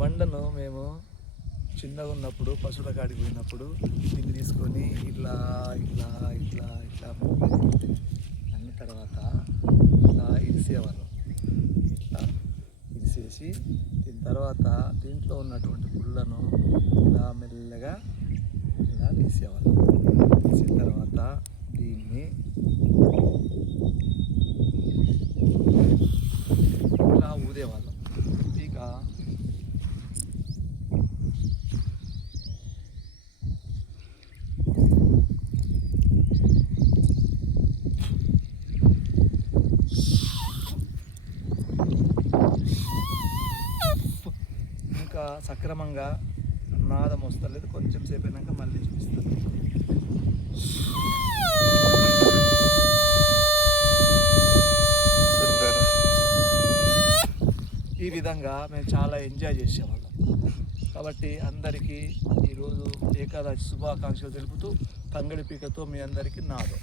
మండను మేము చిన్నగా ఉన్నప్పుడు పశువుల కాడికి పోయినప్పుడు దీన్ని తీసుకొని ఇట్లా ఇట్లా ఇట్లా ఇట్లా అన్న తర్వాత ఇట్లా ఇరిసేవాళ్ళం. ఇట్లా ఇరిసేసి దీని తర్వాత దీంట్లో ఉన్నటువంటి పుల్లను ఇలా మెల్లగా ఇలా తీసేవాళ్ళం. తీసిన తర్వాత దీన్ని ఇలా ఊదేవాళ్ళం. ఇక ఇంకా సక్రమంగా నాదం వస్తలేదు. కొంచెం సేపు అయినాక మళ్ళీ చూపిస్తాను. ఈ విధంగా మేము చాలా ఎంజాయ్ చేసేవాళ్ళం. కాబట్టి అందరికీ ఈరోజు ఏకాదశి శుభాకాంక్షలు తెలుపుతూ తంగడి పీకతో మీ అందరికీ నాదం.